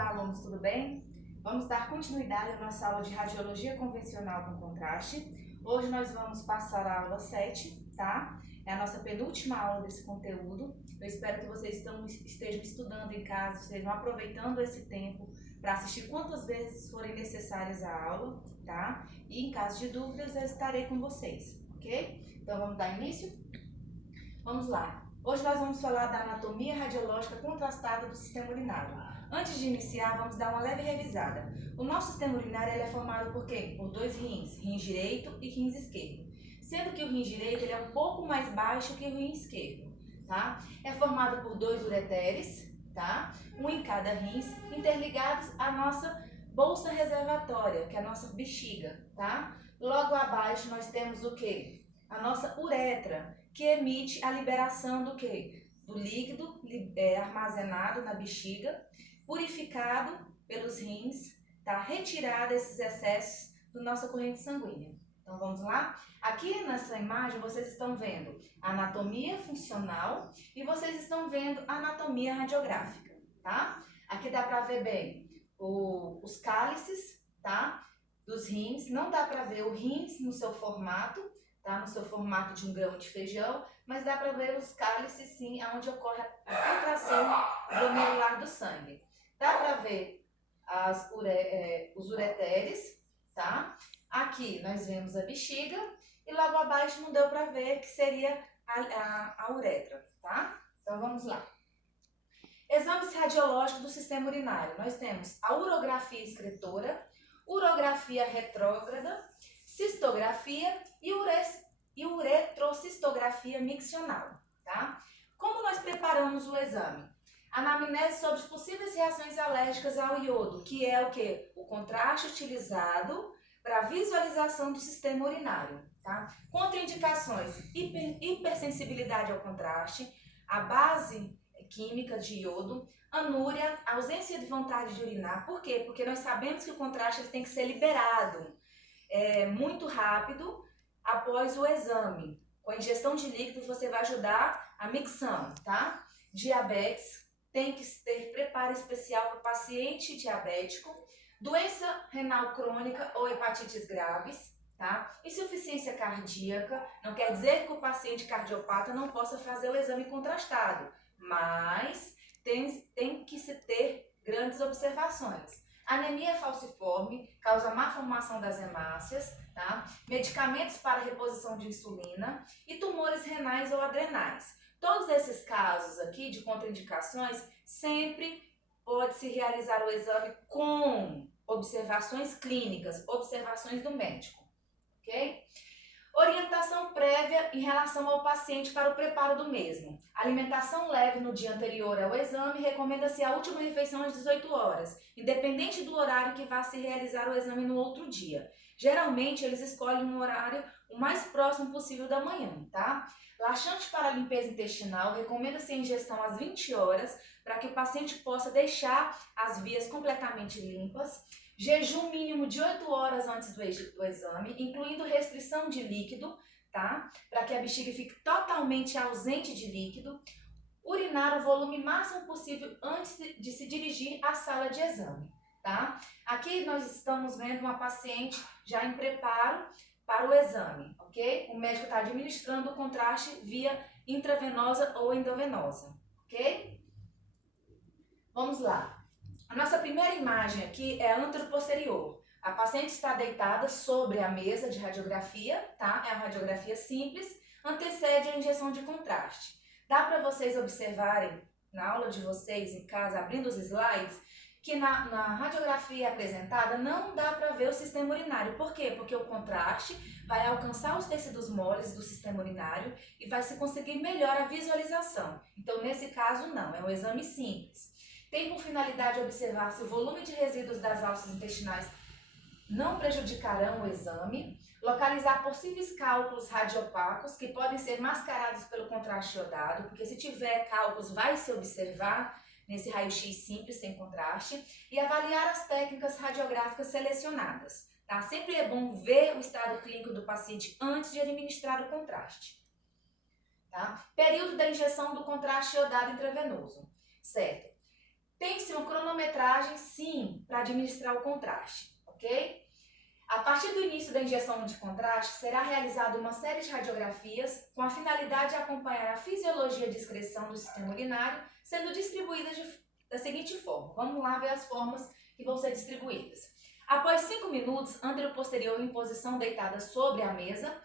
Olá, alunos, tudo bem? Vamos dar continuidade à nossa aula de radiologia convencional com contraste. Hoje nós vamos passar a aula 7, tá? É a nossa penúltima aula desse conteúdo. Eu espero que vocês estejam estudando em casa, estejam aproveitando esse tempo para assistir quantas vezes forem necessárias a aula, tá? E em caso de dúvidas, eu estarei com vocês, ok? Então vamos dar início? Vamos lá. Hoje nós vamos falar da anatomia radiológica contrastada do sistema urinário. Antes de iniciar, vamos dar uma leve revisada. O nosso sistema urinário ele é formado por quê? Por dois rins direito e rins esquerdo. Sendo que o rim direito ele é um pouco mais baixo que o rim esquerdo, tá? É formado por dois ureteres, tá? Um em cada rins, interligados à nossa bolsa reservatória, que é a nossa bexiga, tá? Logo abaixo nós temos o quê? A nossa uretra, que emite a liberação do quê? Do líquido armazenado na bexiga, purificado pelos rins, tá? Retirado esses excessos da nossa corrente sanguínea. Então vamos lá? Aqui nessa imagem vocês estão vendo a anatomia funcional e vocês estão vendo a anatomia radiográfica, tá? Aqui dá para ver bem os cálices, tá? Dos rins, não dá para ver o rins no seu formato, tá? No seu formato de um grão de feijão, mas dá para ver os cálices sim, onde ocorre a filtração glomerular do sangue. Dá para ver os ureteres, tá? Aqui nós vemos a bexiga e logo abaixo não deu para ver, que seria a uretra, tá? Então vamos lá. Exames radiológicos do sistema urinário. Nós temos a urografia excretora, urografia retrógrada, cistografia e uretrocistografia miccional, tá? Como nós preparamos o exame? Anamnese sobre as possíveis reações alérgicas ao iodo, que é o quê? O contraste utilizado para visualização do sistema urinário, tá? Contraindicações: hipersensibilidade ao contraste, a base química de iodo, anúria, ausência de vontade de urinar. Por quê? Porque nós sabemos que o contraste ele tem que ser liberado muito rápido após o exame. Com a ingestão de líquidos você vai ajudar a micção, tá? Diabetes, tem que ter preparo especial para o paciente diabético. Doença renal crônica ou hepatites graves, tá? Insuficiência cardíaca, não quer dizer que o paciente cardiopata não possa fazer o exame contrastado, mas tem que se ter grandes observações. Anemia falciforme causa má formação das hemácias, tá? Medicamentos para reposição de insulina e tumores renais ou adrenais. Todos esses casos aqui de contraindicações, sempre pode-se realizar o exame com observações clínicas, observações do médico, ok? Orientação prévia em relação ao paciente para o preparo do mesmo. Alimentação leve no dia anterior ao exame, recomenda-se a última refeição às 18 horas, independente do horário que vá se realizar o exame no outro dia. Geralmente, eles escolhem um horário o mais próximo possível da manhã, tá? Laxante para a limpeza intestinal, recomenda-se a ingestão às 20 horas, para que o paciente possa deixar as vias completamente limpas. Jejum mínimo de 8 horas antes do exame, incluindo restrição de líquido, tá? Para que a bexiga fique totalmente ausente de líquido. Urinar o volume máximo possível antes de se dirigir à sala de exame, tá? Aqui nós estamos vendo uma paciente já em preparo para o exame, ok? O médico está administrando o contraste via intravenosa ou endovenosa, ok? Vamos lá. A nossa primeira imagem aqui é anteroposterior. A paciente está deitada sobre a mesa de radiografia, tá? É uma radiografia simples, antecede a injeção de contraste. Dá para vocês observarem na aula de vocês em casa, abrindo os slides, que na radiografia apresentada não dá para ver o sistema urinário. Por quê? Porque o contraste vai alcançar os tecidos moles do sistema urinário e vai se conseguir melhor a visualização. Então, nesse caso, não. É um exame simples. Tem por finalidade observar se o volume de resíduos das alças intestinais não prejudicarão o exame, localizar possíveis cálculos radiopacos que podem ser mascarados pelo contraste iodado, porque se tiver cálculos vai se observar nesse raio-x simples, sem contraste, e avaliar as técnicas radiográficas selecionadas, tá? Sempre é bom ver o estado clínico do paciente antes de administrar o contraste, tá? Período da injeção do contraste iodado intravenoso, certo? Tem-se uma cronometragem, sim, para administrar o contraste, ok? A partir do início da injeção de contraste, será realizada uma série de radiografias com a finalidade de acompanhar a fisiologia de excreção do sistema urinário, sendo distribuídas da seguinte forma. Vamos lá ver as formas que vão ser distribuídas. Após 5 minutos, antero-posterior em posição deitada sobre a mesa,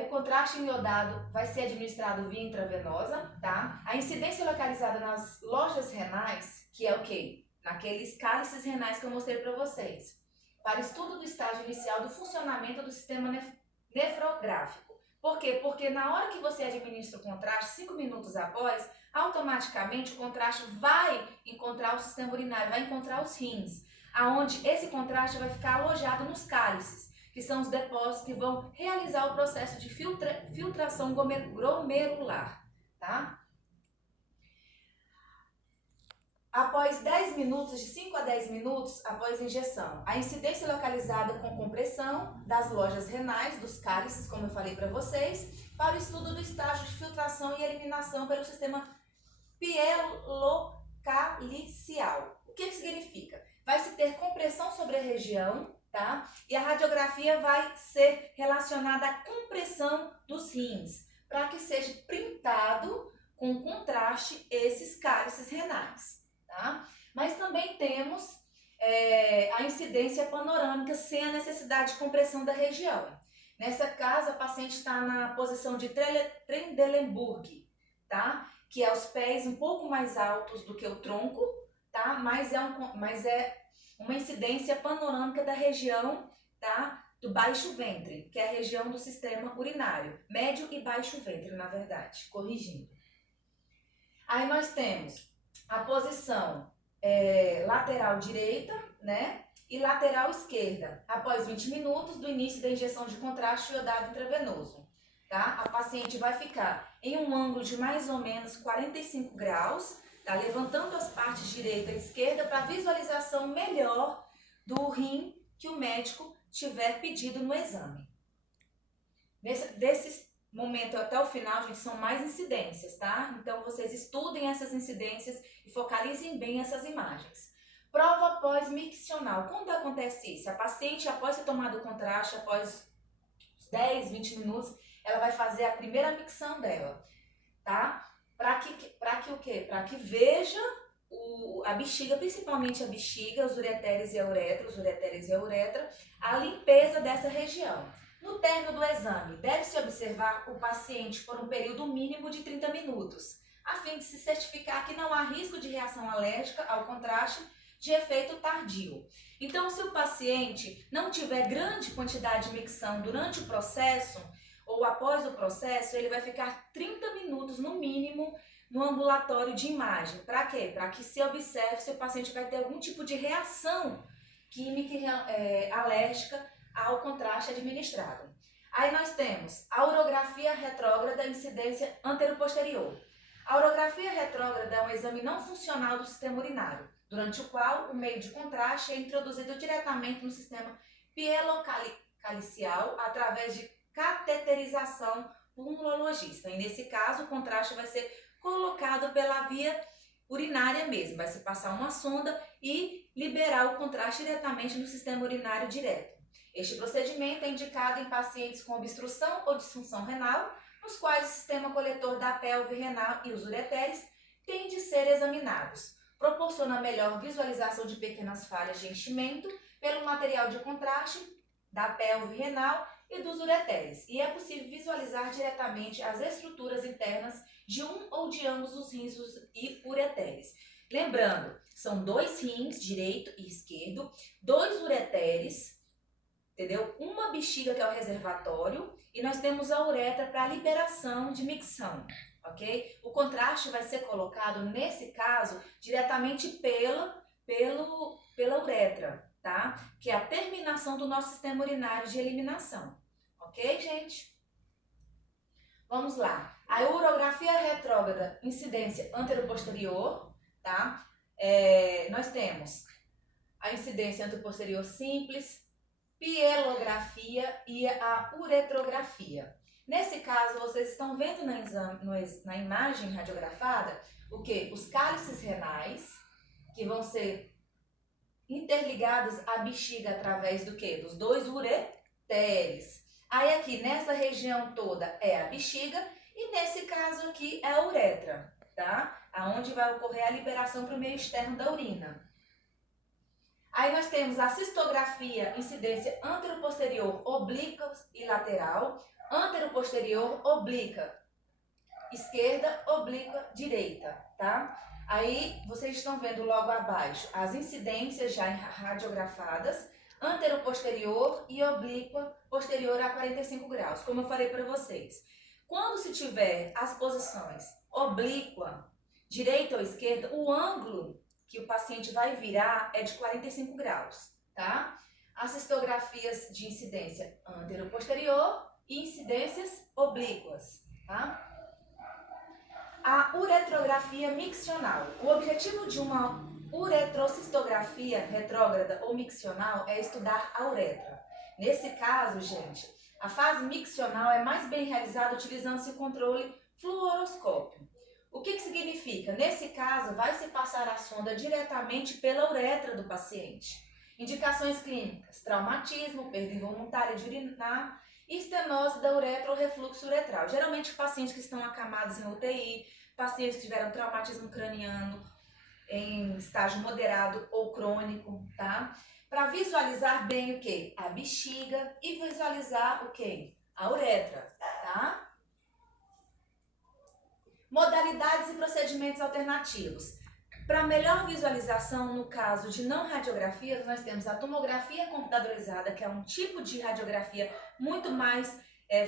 o contraste iodado vai ser administrado via intravenosa, tá? A incidência localizada nas lojas renais, que é o quê? Naqueles cálices renais que eu mostrei para vocês. Para estudo do estágio inicial do funcionamento do sistema nefrográfico. Por quê? Porque na hora que você administra o contraste, 5 minutos após, automaticamente o contraste vai encontrar o sistema urinário, vai encontrar os rins, aonde esse contraste vai ficar alojado nos cálices, que são os depósitos que vão realizar o processo de filtração glomerular, tá? Após 10 minutos, de 5 a 10 minutos após a injeção, a incidência localizada com compressão das lojas renais, dos cálices, como eu falei para vocês, para o estudo do estágio de filtração e eliminação pelo sistema pielocalicial. O que significa? Vai se ter compressão sobre a região, tá? E a radiografia vai ser relacionada à compressão dos rins, para que seja printado com contraste esses cálices renais. Tá? Mas também temos a incidência panorâmica sem a necessidade de compressão da região. Nessa caso, a paciente está na posição de Trendelenburg, tá? Que é os pés um pouco mais altos do que o tronco, tá? Mas é uma incidência panorâmica da região, tá? Do baixo ventre, que é a região do sistema urinário. Médio e baixo ventre, na verdade, corrigindo. Aí nós temos a posição lateral direita, né, e lateral esquerda, após 20 minutos do início da injeção de contraste iodado intravenoso, tá? A paciente vai ficar em um ângulo de mais ou menos 45 graus, tá? Levantando as partes direita e esquerda para visualização melhor do rim que o médico tiver pedido no exame. Desses momento até o final, gente, são mais incidências, tá? Então, vocês estudem essas incidências e focalizem bem essas imagens. Prova pós-miccional. Quando acontece isso? A paciente, após ter tomado o contraste, após 10, 20 minutos, ela vai fazer a primeira micção dela, tá? Para que o quê? Para que veja a bexiga, principalmente a bexiga, os ureteres e a uretra, a limpeza dessa região. No término do exame, deve-se observar o paciente por um período mínimo de 30 minutos, a fim de se certificar que não há risco de reação alérgica ao contraste de efeito tardio. Então, se o paciente não tiver grande quantidade de micção durante o processo ou após o processo, ele vai ficar 30 minutos no mínimo no ambulatório de imagem. Para quê? Para que se observe se o paciente vai ter algum tipo de reação química alérgica ao contraste administrado. Aí nós temos a urografia retrógrada, incidência antero-posterior. A urografia retrógrada é um exame não funcional do sistema urinário, durante o qual o meio de contraste é introduzido diretamente no sistema pielocalicial através de cateterização por um urologista. E nesse caso, o contraste vai ser colocado pela via urinária mesmo, vai se passar uma sonda e liberar o contraste diretamente no sistema urinário direto. Este procedimento é indicado em pacientes com obstrução ou disfunção renal, nos quais o sistema coletor da pelve renal e os ureteres têm de ser examinados. Proporciona melhor visualização de pequenas falhas de enchimento pelo material de contraste da pelve renal e dos ureteres, e é possível visualizar diretamente as estruturas internas de um ou de ambos os rins e ureteres. Lembrando, são 2 rins, direito e esquerdo, 2 ureteres, entendeu? Uma bexiga que é o reservatório e nós temos a uretra para liberação de micção, ok? O contraste vai ser colocado, nesse caso, diretamente pela uretra, tá? Que é a terminação do nosso sistema urinário de eliminação, ok, gente? Vamos lá. A urografia retrógrada, incidência antero-posterior, tá? Nós temos a incidência antero-posterior simples, pielografia e a uretrografia. Nesse caso, vocês estão vendo na imagem radiografada o que? Os cálices renais, que vão ser interligados à bexiga através do que? Dos dois ureteres. Aí aqui, nessa região toda é a bexiga e nesse caso aqui é a uretra, tá? Aonde vai ocorrer a liberação para o meio externo da urina. Aí nós temos a cistografia, incidência anteroposterior, oblíqua e lateral, anteroposterior, oblíqua, esquerda, oblíqua, direita, tá? Aí vocês estão vendo logo abaixo as incidências já radiografadas, anteroposterior e oblíqua posterior a 45 graus, como eu falei para vocês. Quando se tiver as posições oblíqua, direita ou esquerda, o ângulo que o paciente vai virar é de 45 graus, tá? As cistografias de incidência anteroposterior e incidências oblíquas, tá? A uretrografia miccional. O objetivo de uma uretrocistografia retrógrada ou miccional é estudar a uretra. Nesse caso, gente, a fase miccional é mais bem realizada utilizando-se o controle fluoroscópio. O que significa? Nesse caso, vai se passar a sonda diretamente pela uretra do paciente. Indicações clínicas: traumatismo, perda involuntária de urinar, estenose da uretra ou refluxo uretral. Geralmente pacientes que estão acamados em UTI, pacientes que tiveram traumatismo craniano em estágio moderado ou crônico, tá? Para visualizar bem o que? A bexiga e visualizar o que? A uretra, tá? Modalidades e procedimentos alternativos. Para melhor visualização, no caso de não radiografias, nós temos a tomografia computadorizada, que é um tipo de radiografia muito mais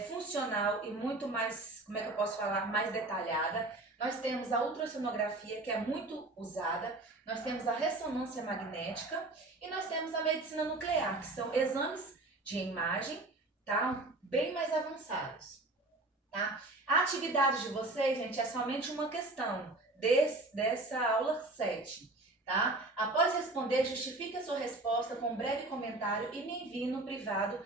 funcional e muito mais, como é que eu posso falar, mais detalhada. Nós temos a ultrassonografia, que é muito usada. Nós temos a ressonância magnética e nós temos a medicina nuclear, que são exames de imagem, tá? Bem mais avançados, tá? A atividade de vocês, gente, é somente uma questão dessa aula 7, tá? Após responder, justifique a sua resposta com um breve comentário e me envie no privado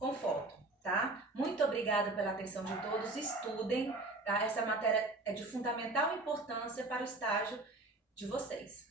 com foto, tá? Muito obrigada pela atenção de todos, estudem, tá? Essa matéria é de fundamental importância para o estágio de vocês.